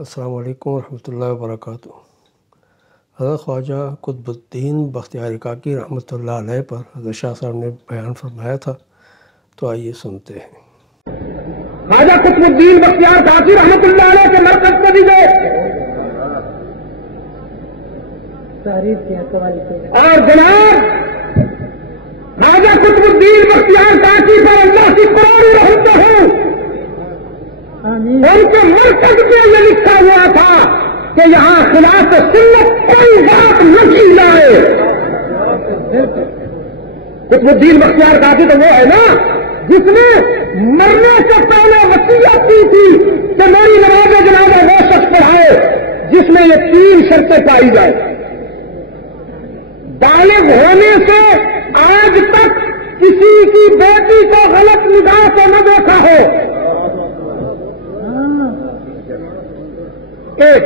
السلام علیکم ورحمۃ اللہ وبرکاتہ۔ حضرت خواجہ قطب الدین بختیاری کاکی رحمۃ اللہ علیہ پر حضرت شاہ صاحب نے بیان فرمایا تھا، تو آئیے سنتے ہیں۔ خواجہ قطب الدین بختیار کاکی رحمۃ اللہ علیہ کے مرکز میں بھی گئے اور جناب خواجہ قطب الدین بختیار کاکی پر اللہ کی کروڑوں رحمتیں ہوں، ان کے مرکز میں یہ لکھا ہوا تھا کہ یہاں خلاف سنت کوئی بات نہ کی جائے۔ قطب الدین بختیار کاکی تو وہ ہے نا جس نے مرنے سے پہلے وصیت کی تھی کہ میری نماز جنازہ وہ شخص پڑھائے جس میں یہ 3 شرطیں پائی جائے۔ بالغ ہونے سے آج تک کسی کی بیٹی کو غلط نگاہ سے نہ دیکھا ہو، ایک۔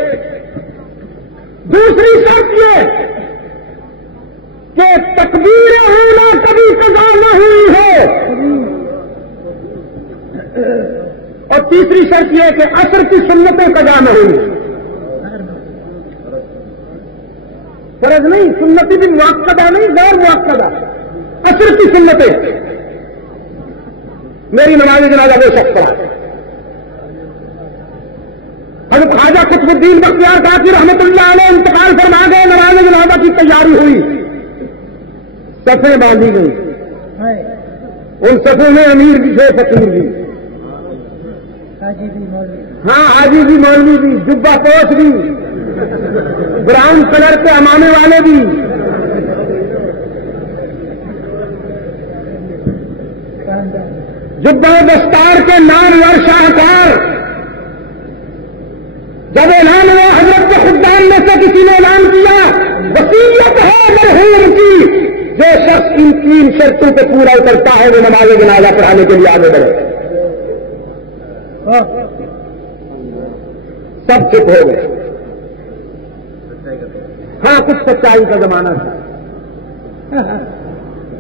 دوسری شرط یہ کہ تکبیر اولا کبھی قضا نہ ہوئی ہو، اور تیسری شرط یہ کہ عصر کی سنتیں قضا نہ ہوئی۔ فرض نہیں، سنتی بھی مؤکدہ نہیں، غیر مؤکدہ، عصر کی سنتیں۔ میری نماز جنازہ وہ شخص پڑھا۔ حضرت خواجہ قطب الدین بختیار کاکی رحمۃ اللہ علیہ انتقال فرما گئے، نماز جنازہ کی تیاری ہوئی، صفیں باندھی گئی، ان صفوں میں امیر بھی تھے، فقیر بھی، ہاں حاجی بھی، مولوی بھی، جبہ پوش بھی، براؤن کلر کے امامے والے بھی، جبہ دستار کے نامور شاہکار۔ جب اعلان ہوا حضرت کے خدام میں سے کسی نے اعلان کیا وصیت ہے مرحوم کی، جو شخص ان 3 شرطوں کو پورا کرتا ہے وہ نماز جنازہ پڑھانے کے لیے آگے بڑھے۔ سب چپ ہو گئے۔ ہاں کچھ سچائی کا زمانہ تھا،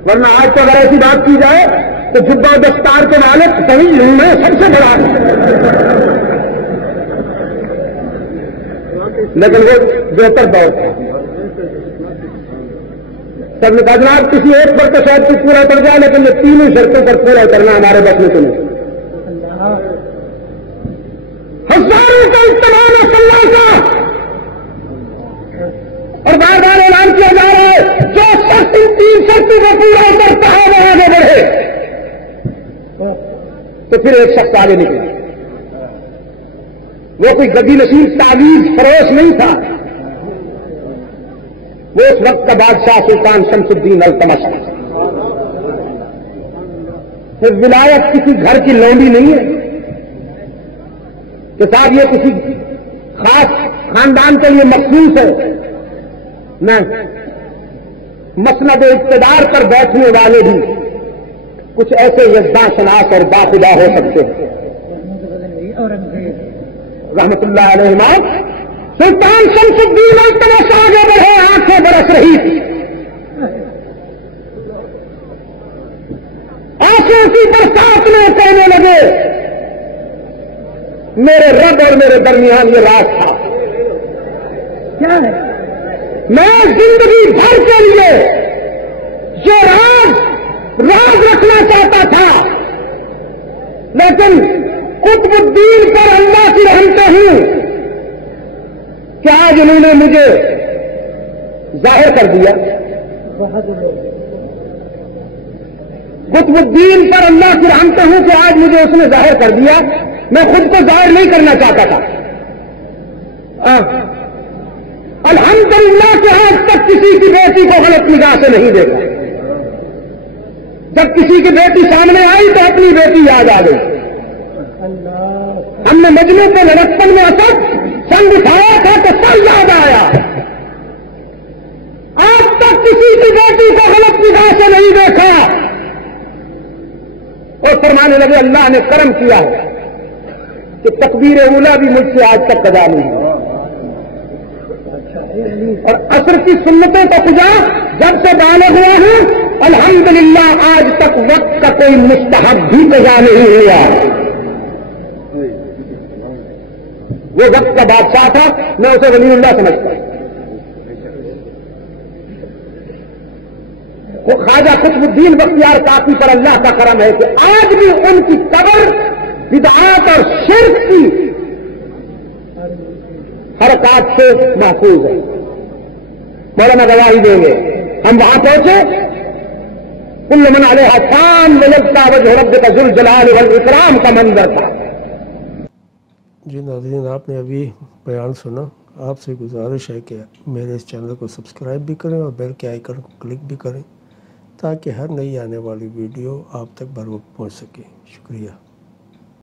ورنہ آج تو اگر ایسی بات کی جائے تو جبہ دستار کے مالک صحیح میں سب سے بڑا ہے، لیکن وہ بہتر دور تھا۔ سب نے کہا جناب کسی ایک پر تو شاید کچھ پورا کر جائے، لیکن یہ 3 شرطوں پر پورا کرنا ہمارے بس میں تو نہیں۔ ہزاروں کا اجتماع صلاح کا، اور بار بار اعلان کیا جا رہا ہے جو شخص ان 3 شرطوں کو پورا کرتا ہے وہ آگے بڑھے۔ تو پھر ایک شخص آگے نکلا، وہ کوئی گدی نشین تعویذ فروش نہیں تھا، وہ اس وقت کا بادشاہ سلطان شمس الدین التمش تھا۔ پھر ولایت کسی گھر کی لونڈی نہیں ہے کہ صاحب یہ کسی خاص خاندان کے لیے مخصوص ہے، نہ، مسند اقتدار پر بیٹھنے والے بھی کچھ ایسے یزداں شناس اور باخدا ہو سکتے ہیں۔ رحمت اللہ علیہ سلطان شمس الدین التمش آگے بڑھے، آنکھیں برس رہی تھی، آنکھوں کی برسات میں کہنے لگے میرے رب اور میرے درمیان یہ راز تھا، کیا ہے؟ میں زندگی بھر کے لیے جو راز رکھنا چاہتا تھا، لیکن قطب الدین پر اللہ کی رحمتیں ہوں کہ آج انہوں نے مجھے ظاہر کر دیا۔ قطب الدین پر اللہ کی رحمتیں ہوں کہ آج مجھے اس نے ظاہر کر دیا، میں خود کو ظاہر نہیں کرنا چاہتا تھا۔ الحمدللہ کہ آج تک کسی کی بیٹی کو غلط نگاہ سے نہیں دیکھا، جب کسی کی بیٹی سامنے آئی تو اپنی بیٹی یاد آ گئی۔ ہم نے مجمع کے لڑکپن میں اسد سنگ اٹھایا تھا تو سر یاد آیا۔ آج تک کسی کی بیٹی کو غلط نگاہ سے نہیں دیکھا، اور فرمانے لگے اللہ نے کرم کیا ہے کہ تکبیر اولا بھی مجھ سے آج تک قضا نہیں ہے، اور عصر کی سنتیں تو خدا جب سے بالغ ہوا ہوں الحمدللہ آج تک وقت کا کوئی مستحب بھی قضا نہیں ہوا۔ وہ وقت کا بادشاہ تھا، میں اسے ولی اللہ سمجھتا ہوں۔ وہ خواجہ قطب الدین بختیار کاکی پر اللہ کا کرم ہے کہ آج بھی ان کی قبر بدعات اور شرک کی حرکات سے محفوظ ہے۔ مولانا گواہی دیں گے، ہم وہاں پہنچے، کل من علیہا فان ویبقی وجہ ربک ذو الجلال والاکرام کا منظر تھا۔ جی ناظرین، آپ نے ابھی بیان سنا۔ آپ سے گزارش ہے کہ میرے اس چینل کو سبسکرائب بھی کریں اور بیل کے آئیکن کو کلک بھی کریں تاکہ ہر نئی آنے والی ویڈیو آپ تک بر وقت پہنچ سکے۔ شکریہ۔